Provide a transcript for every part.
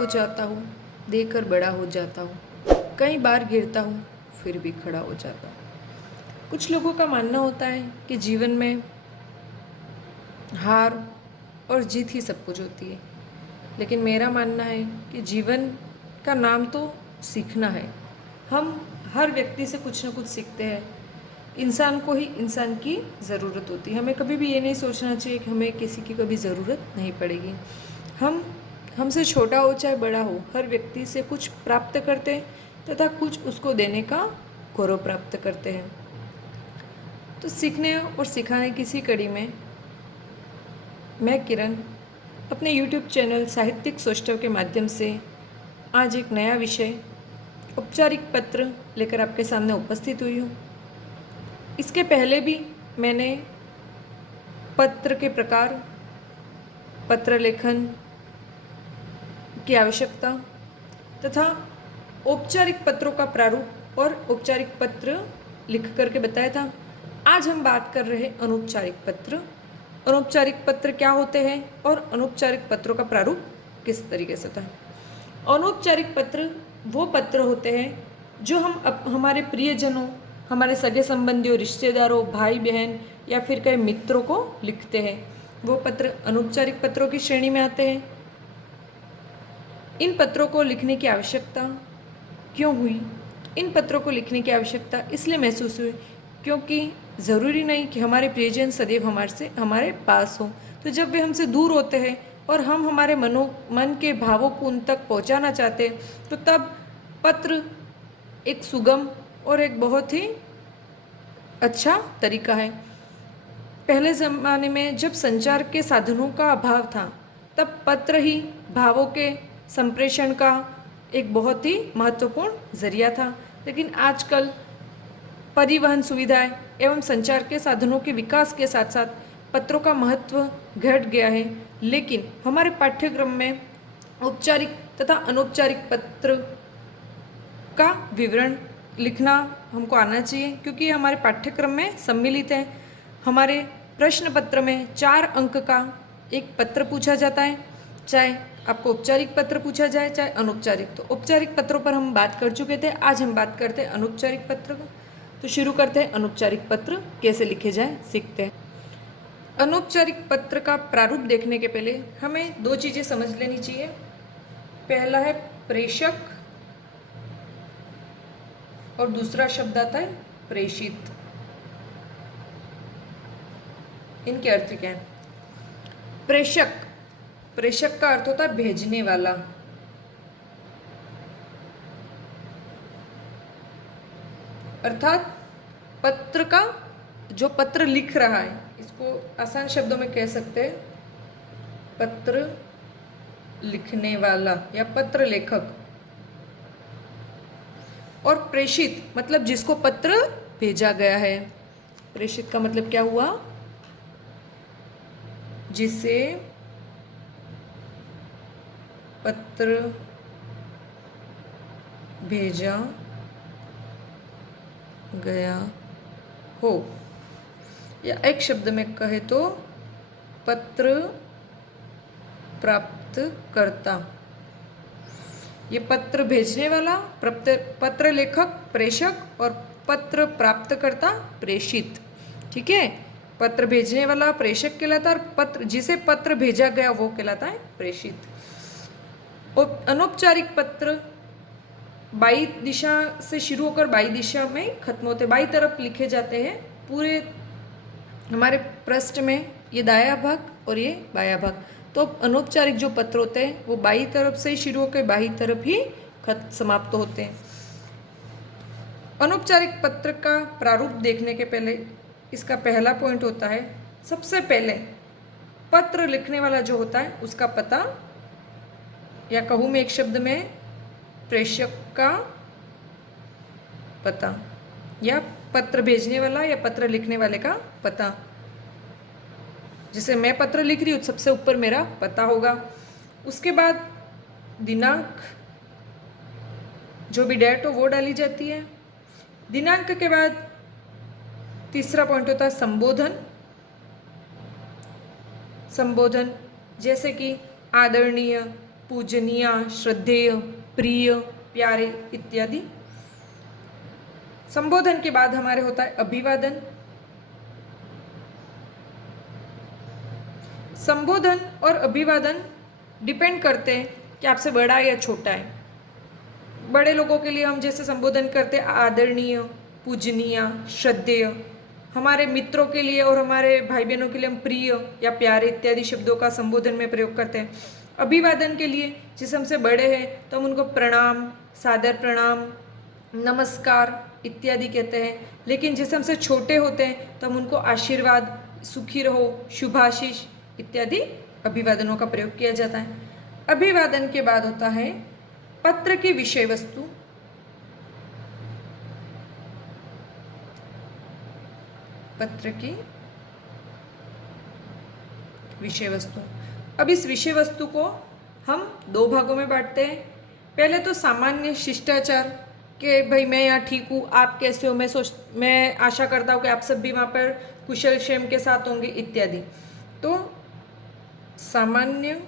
हो जाता हूँ, देखकर बड़ा हो जाता हूँ, कई बार गिरता हूँ फिर भी खड़ा हो जाता हूँ। कुछ लोगों का मानना होता है कि जीवन में हार और जीत ही सब कुछ होती है, लेकिन मेरा मानना है कि जीवन का नाम तो सीखना है। हम हर व्यक्ति से कुछ ना कुछ सीखते हैं। इंसान को ही इंसान की ज़रूरत होती है। हमें कभी भी ये नहीं सोचना चाहिए कि हमें किसी की कभी ज़रूरत नहीं पड़ेगी। हम हमसे छोटा हो चाहे बड़ा हो, हर व्यक्ति से कुछ प्राप्त करते हैं तथा कुछ उसको देने का गौरव प्राप्त करते हैं। तो सीखने और सिखाने की इसी कड़ी में मैं किरण अपने YouTube चैनल साहित्यिक सौष्ठव के माध्यम से आज एक नया विषय औपचारिक पत्र लेकर आपके सामने उपस्थित हुई हूँ। इसके पहले भी मैंने पत्र के प्रकार, पत्र लेखन की आवश्यकता तथा औपचारिक पत्रों का प्रारूप और औपचारिक पत्र लिख करके बताया था। आज हम बात कर रहे हैं अनौपचारिक पत्र। अनौपचारिक पत्र क्या होते हैं और अनौपचारिक पत्रों का प्रारूप किस तरीके से होता है। अनौपचारिक पत्र वो पत्र होते हैं जो हम हमारे प्रियजनों, हमारे सगे संबंधियों, रिश्तेदारों, भाई बहन या फिर कई मित्रों को लिखते हैं। वो पत्र अनौपचारिक पत्रों की श्रेणी में आते हैं। इन पत्रों को लिखने की आवश्यकता क्यों हुई? इन पत्रों को लिखने की आवश्यकता इसलिए महसूस हुई क्योंकि ज़रूरी नहीं कि हमारे प्रियजन सदैव हमारे पास हो। तो जब वे हमसे दूर होते हैं और हम हमारे मन के भावों को उन तक पहुंचाना चाहते हैं, तो तब पत्र एक सुगम और एक बहुत ही अच्छा तरीका है। पहले ज़माने में जब संचार के साधनों का अभाव था, तब पत्र ही भावों के संप्रेषण का एक बहुत ही महत्वपूर्ण जरिया था। लेकिन आजकल परिवहन सुविधाएं एवं संचार के साधनों के विकास के साथ साथ पत्रों का महत्व घट गया है। लेकिन हमारे पाठ्यक्रम में औपचारिक तथा अनौपचारिक पत्र का विवरण लिखना हमको आना चाहिए, क्योंकि ये हमारे पाठ्यक्रम में सम्मिलित है। हमारे प्रश्न पत्र में 4 अंक का एक पत्र पूछा जाता है, चाहे आपको औपचारिक पत्र पूछा जाए चाहे अनौपचारिक। तो औपचारिक पत्रों पर हम बात कर चुके थे, आज हम बात करते हैं अनौपचारिक पत्र को। तो शुरू करते हैं अनौपचारिक पत्र कैसे लिखे जाए, सीखते हैं। अनौपचारिक पत्र का प्रारूप देखने के पहले हमें 2 चीज़ें समझ लेनी चाहिए। पहला है प्रेषक और दूसरा शब्द आता है प्रेषित। इनके अर्थ क्या है? प्रेषक, प्रेषक का अर्थ होता है भेजने वाला। अर्थात पत्र का जो पत्र लिख रहा है, इसको आसान शब्दों में कह सकते हैं पत्र लिखने वाला या पत्र लेखक। और प्रेषित मतलब जिसको पत्र भेजा गया है। प्रेषित का मतलब क्या हुआ? जिसे पत्र भेजा गया हो, या एक शब्द में कहे तो पत्र प्राप्तकर्ता। ये पत्र भेजने वाला, पत्र लेखक प्रेषक और पत्र प्राप्तकर्ता प्रेषित। ठीक है, पत्र भेजने वाला प्रेषक कहलाता है और पत्र जिसे पत्र भेजा गया वो कहलाता है प्रेषित। और अनौपचारिक पत्र बाई दिशा से शुरू होकर बाई दिशा में खत्म होते, बाई तरफ लिखे जाते हैं। पूरे हमारे पृष्ठ में ये दाया भाग और ये बाया भाग। तो अनौपचारिक जो पत्र होते हैं वो बाई तरफ से शुरू होकर बाई तरफ ही समाप्त होते हैं। अनौपचारिक पत्र का प्रारूप देखने के पहले इसका पहला पॉइंट होता है, सबसे पहले पत्र लिखने वाला जो होता है उसका पता, या कहूँ मैं एक शब्द में प्रेषक का पता, या पत्र भेजने वाला या पत्र लिखने वाले का पता। जैसे मैं पत्र लिख रही हूँ, सबसे ऊपर मेरा पता होगा। उसके बाद दिनांक, जो भी डेट हो वो डाली जाती है। दिनांक के बाद तीसरा पॉइंट होता है संबोधन। संबोधन जैसे कि आदरणीय, पूजनीय, श्रद्धेय, प्रिय, प्यारे इत्यादि। संबोधन के बाद हमारे होता है अभिवादन। संबोधन और अभिवादन डिपेंड करते हैं कि आपसे बड़ा या छोटा है। बड़े लोगों के लिए हम जैसे संबोधन करते हैं आदरणीय, पूजनीय, श्रद्धेय। हमारे मित्रों के लिए और हमारे भाई बहनों के लिए हम प्रिय या प्यारे इत्यादि शब्दों का संबोधन में प्रयोग करते हैं। अभिवादन के लिए जिस हमसे बड़े हैं तो हम उनको प्रणाम, सादर प्रणाम, नमस्कार इत्यादि कहते हैं। लेकिन जिस हमसे छोटे होते हैं तो हम उनको आशीर्वाद, सुखी रहो, शुभाशीष इत्यादि अभिवादनों का प्रयोग किया जाता है। अभिवादन के बाद होता है पत्र की विषय वस्तु। पत्र की विषय वस्तु। अब इस विषय वस्तु को हम दो भागों में बांटते हैं। पहले तो सामान्य शिष्टाचार कि भाई मैं यहाँ ठीक हूँ, आप कैसे हो, मैं आशा करता हूँ कि आप सब भी वहाँ पर कुशल क्षेम के साथ होंगे इत्यादि। तो सामान्य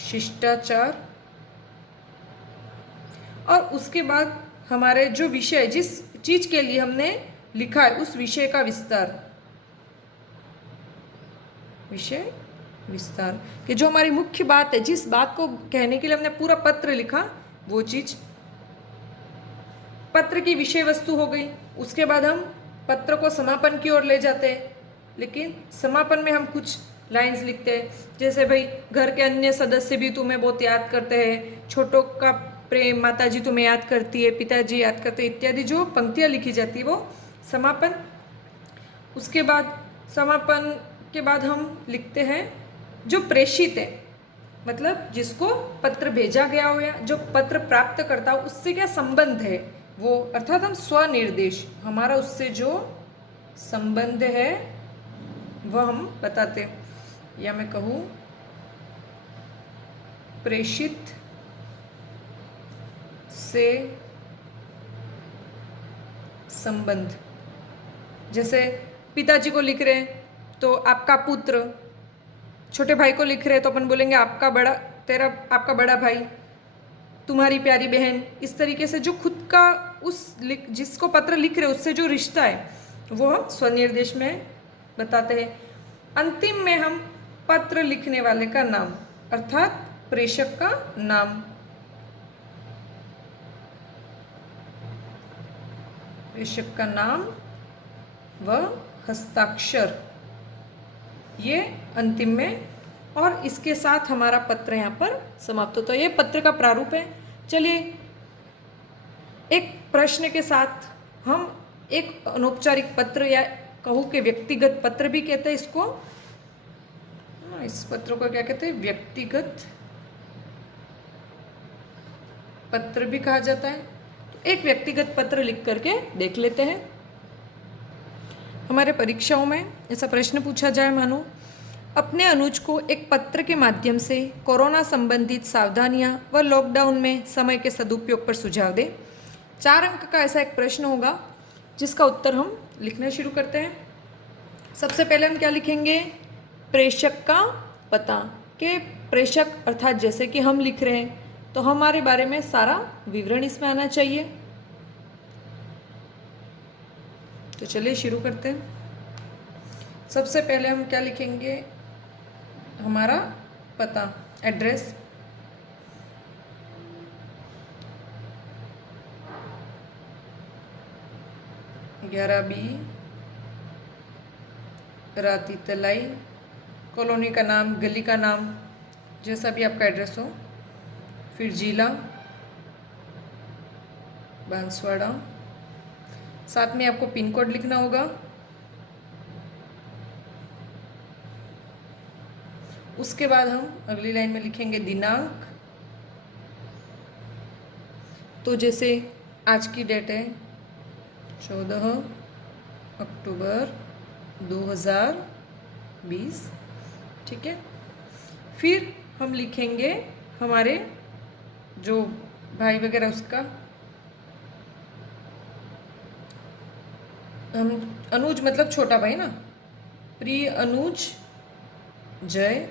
शिष्टाचार, और उसके बाद हमारे जो विषय, जिस चीज के लिए हमने लिखा है उस विषय का विस्तार। विषय विस्तार कि जो हमारी मुख्य बात है, जिस बात को कहने के लिए हमने पूरा पत्र लिखा, वो चीज पत्र की विषय वस्तु हो गई। उसके बाद हम पत्र को समापन की ओर ले जाते हैं। लेकिन समापन में हम कुछ लाइंस लिखते हैं, जैसे भाई घर के अन्य सदस्य भी तुम्हें बहुत याद करते हैं, छोटों का प्रेम, माताजी तुम्हें याद करती है, पिताजी याद करते हैं इत्यादि जो पंक्तियाँ लिखी जाती है वो समापन। उसके बाद समापन के बाद हम लिखते हैं जो प्रेषित है, मतलब जिसको पत्र भेजा गया हो या जो पत्र प्राप्त करता हो उससे क्या संबंध है वो, अर्थात हम स्वनिर्देश, हमारा उससे जो संबंध है वह हम बताते हैं। या मैं कहूँ प्रेषित से संबंध। जैसे पिताजी को लिख रहे हैं तो आपका पुत्र, छोटे भाई को लिख रहे हैं तो अपन बोलेंगे आपका बड़ा, आपका बड़ा भाई, तुम्हारी प्यारी बहन। इस तरीके से जो खुद का जिसको पत्र लिख रहे हैं उससे जो रिश्ता है वो हम स्वनिर्देश में बताते हैं। अंतिम में हम पत्र लिखने वाले का नाम अर्थात प्रेषक का नाम, प्रेषक का नाम व हस्ताक्षर, ये अंतिम में, और इसके साथ हमारा पत्र यहाँ पर समाप्त होता है। ये पत्र का प्रारूप है। चलिए एक प्रश्न के साथ हम एक अनौपचारिक पत्र या कहूँ कि व्यक्तिगत पत्र भी कहते हैं इसको, इस पत्र को क्या कहते हैं, व्यक्तिगत पत्र भी कहा जाता है। तो एक व्यक्तिगत पत्र लिख करके देख लेते हैं। हमारे परीक्षाओं में ऐसा प्रश्न पूछा जाए, मानो अपने अनुज को एक पत्र के माध्यम से कोरोना संबंधित सावधानियां व लॉकडाउन में समय के सदुपयोग पर सुझाव दे। 4 अंक का ऐसा एक प्रश्न होगा जिसका उत्तर हम लिखना शुरू करते हैं। सबसे पहले हम क्या लिखेंगे, प्रेषक का पता, कि प्रेषक अर्थात जैसे कि हम लिख रहे हैं तो हमारे बारे में सारा विवरण इसमें आना चाहिए। तो चलिए शुरू करते हैं। सबसे पहले हम क्या लिखेंगे, हमारा पता, एड्रेस। ग्यारह बी राती तलाई, कॉलोनी का नाम, गली का नाम, जैसा भी आपका एड्रेस हो। फिर जिला बांसवाड़ा, साथ में आपको पिन कोड लिखना होगा। उसके बाद हम अगली लाइन में लिखेंगे दिनांक। तो जैसे आज की डेट है 14 अक्टूबर 2020, ठीक है। फिर हम लिखेंगे हमारे जो भाई वगैरह उसका, हम अनुज मतलब छोटा भाई ना, प्रिय अनुज जय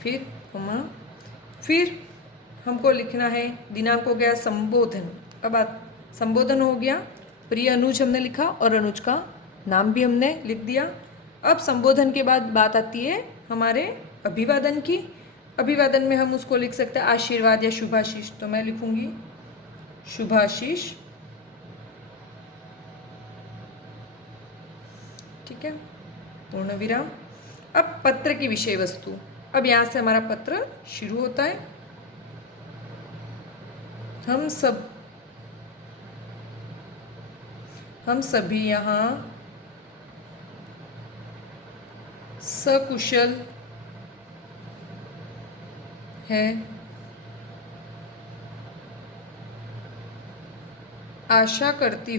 फिर कोमा, फिर हमको लिखना है दिनांक हो गया संबोधन। अब संबोधन हो गया, प्रिय अनुज हमने लिखा और अनुज का नाम भी हमने लिख दिया। अब संबोधन के बाद बात आती है हमारे अभिवादन की। अभिवादन में हम उसको लिख सकते हैं आशीर्वाद या शुभाशीष, तो मैं लिखूंगी शुभाशीष। ठीक है, पूर्ण विराम। अब पत्र की विषय वस्तु, अब यहाँ से हमारा पत्र शुरू होता है। हम सभी यहाँ सकुशल है, आशा करती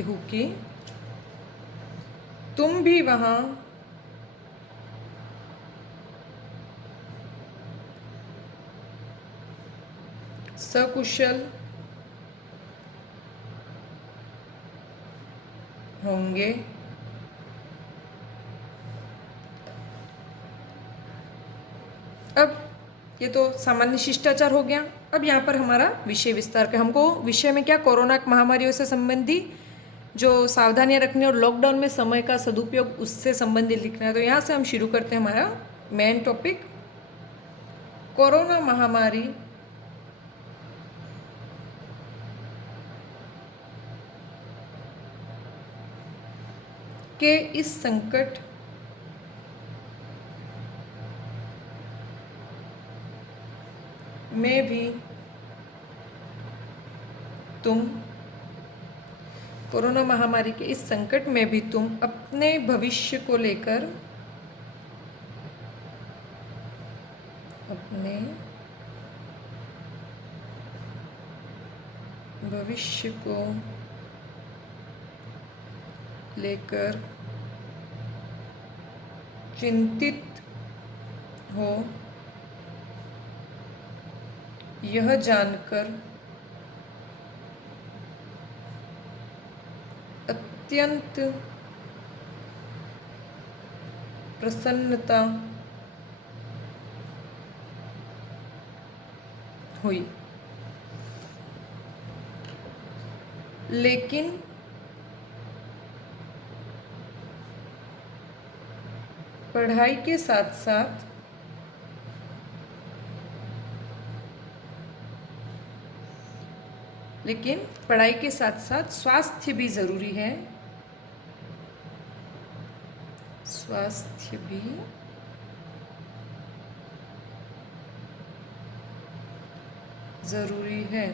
हूँ कि तुम भी वहाँ सकुशल होंगे। अब ये तो सामान्य शिष्टाचार हो गया। अब यहाँ पर हमारा विषय विस्तार का, हमको विषय में क्या कोरोना महामारियों से संबंधी जो सावधानियां रखनी और लॉकडाउन में समय का सदुपयोग उससे संबंधित लिखना है। तो यहाँ से हम शुरू करते हैं हमारा मेन टॉपिक, कोरोना महामारी के इस संकट में भी तुम, कोरोना महामारी के इस संकट में भी तुम अपने भविष्य को लेकर, अपने भविष्य को लेकर चिंतित हो, यह जानकर अत्यंत प्रसन्नता हुई। लेकिन पढ़ाई के साथ साथ स्वास्थ्य भी ज़रूरी है। स्वास्थ्य भी ज़रूरी है।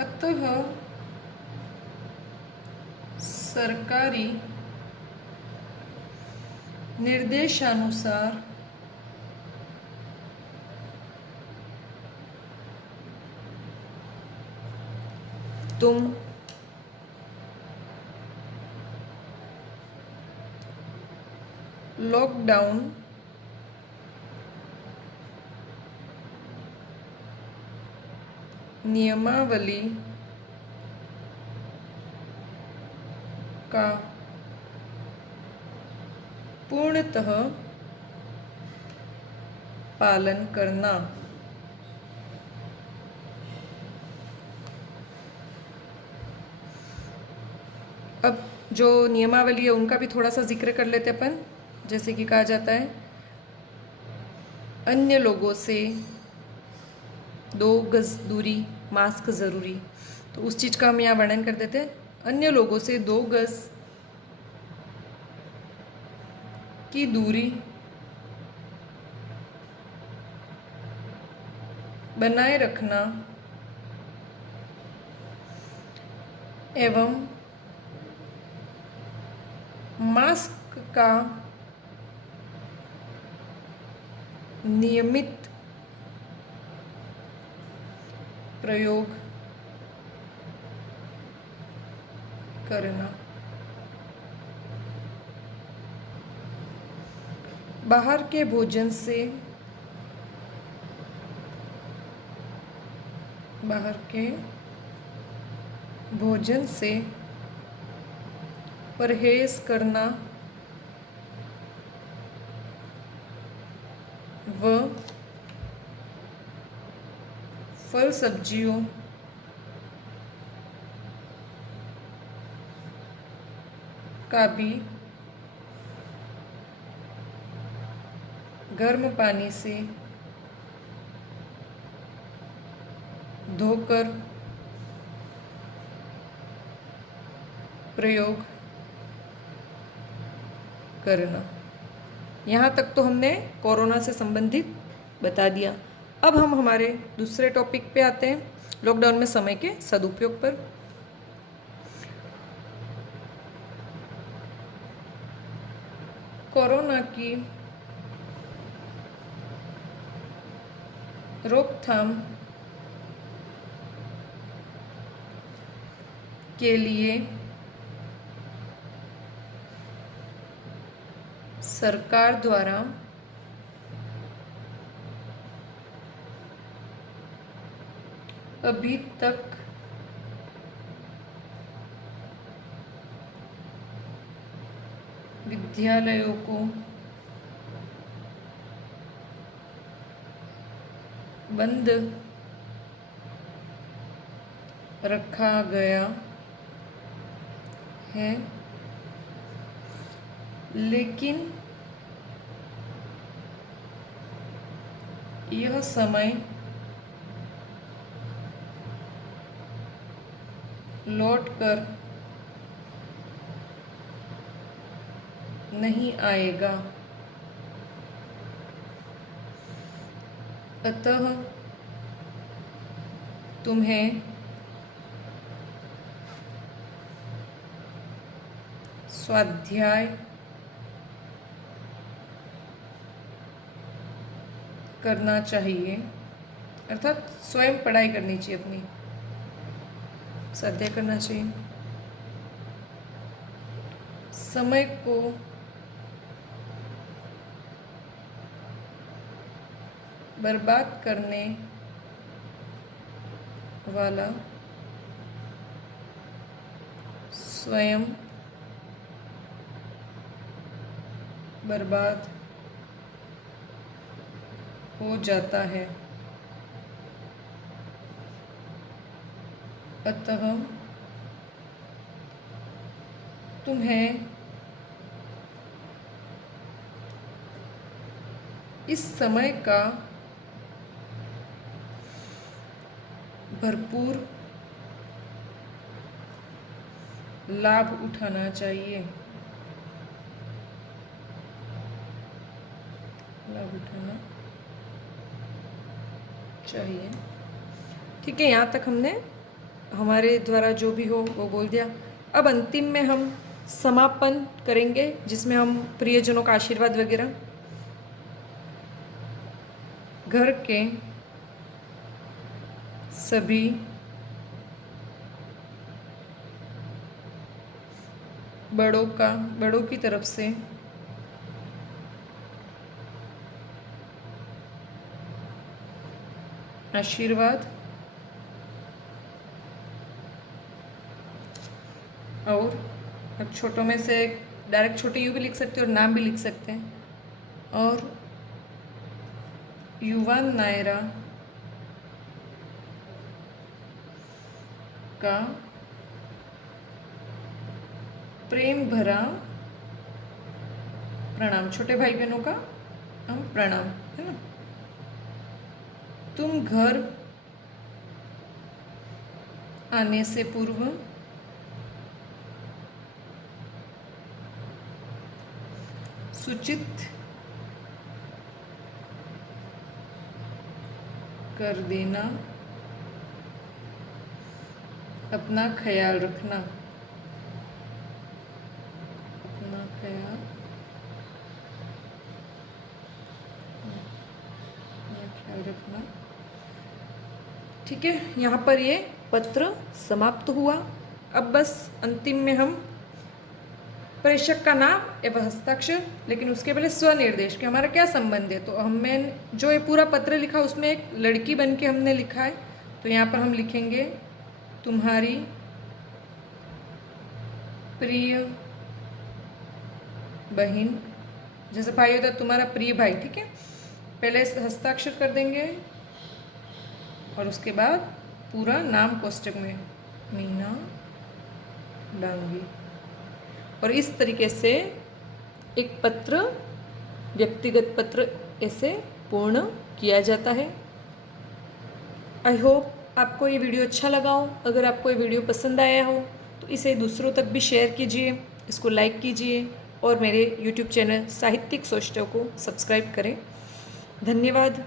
अतः सरकारी निर्देशानुसार तुम लॉकडाउन नियमावली का पूर्णतः पालन करना। अब जो नियमावली है उनका भी थोड़ा सा जिक्र कर लेते अपन। जैसे कि कहा जाता है अन्य लोगों से 2 गज दूरी, मास्क ज़रूरी, तो उस चीज़ का हम यहाँ वर्णन कर देते हैं। अन्य लोगों से 2 गज की दूरी बनाए रखना एवं मास्क का नियमित प्रयोग करना। बाहर के भोजन से परहेज करना व फल सब्जियों का भी गर्म पानी से धोकर प्रयोग करना। यहाँ तक तो हमने कोरोना से संबंधित बता दिया। अब हम हमारे दूसरे टॉपिक पे आते हैं, लॉकडाउन में समय के सदुपयोग पर। कोरोना की रोकथाम के लिए सरकार द्वारा अभी तक विद्यालयों को बंद रखा गया है, लेकिन यह समय लौटकर नहीं आएगा। अतः तुम्हें स्वाध्याय करना चाहिए, अर्थात स्वयं पढ़ाई करनी चाहिए, अपनी स्वाध्याय करना चाहिए। समय को बर्बाद करने वाला स्वयं बर्बाद हो जाता है। अतः तुम्हें इस समय का भरपूर लाभ उठाना चाहिए। लाभ उठाना चाहिए। ठीक है, यहाँ तक हमने हमारे द्वारा जो भी हो वो बोल दिया। अब अंतिम में हम समापन करेंगे, जिसमें हम प्रियजनों का आशीर्वाद वगैरह। घर के सभी बड़ों की तरफ से आशीर्वाद और अब छोटों में से डायरेक्ट छोटे यू भी लिख सकते हैं और नाम भी लिख सकते हैं। और युवान नायरा का प्रेम भरा प्रणाम। छोटे भाई बहनों का हम प्रणाम, है ना। तुम घर आने से पूर्व सूचित कर देना। अपना ख्याल रखना। अपना ख्याल रखना। ठीक है, यहाँ पर ये पत्र समाप्त हुआ। अब बस अंतिम में हम प्रेषक का नाम एवं हस्ताक्षर, लेकिन उसके पहले स्वनिर्देश कि हमारा क्या संबंध है। तो हमें जो ये पूरा पत्र लिखा उसमें एक लड़की बन के हमने लिखा है, तो यहाँ पर हम लिखेंगे तुम्हारी प्रिय बहन, जैसे भाई होता है तुम्हारा प्रिय भाई, ठीक है। पहले हस्ताक्षर कर देंगे और उसके बाद पूरा नाम कोष्टक में, मीना डांगी। और इस तरीके से एक पत्र, व्यक्तिगत पत्र ऐसे पूर्ण किया जाता है। आई होप आपको ये वीडियो अच्छा लगा हो। अगर आपको ये वीडियो पसंद आया हो तो इसे दूसरों तक भी शेयर कीजिए, इसको लाइक कीजिए और मेरे यूट्यूब चैनल साहित्यिक सोचटों को सब्सक्राइब करें। धन्यवाद।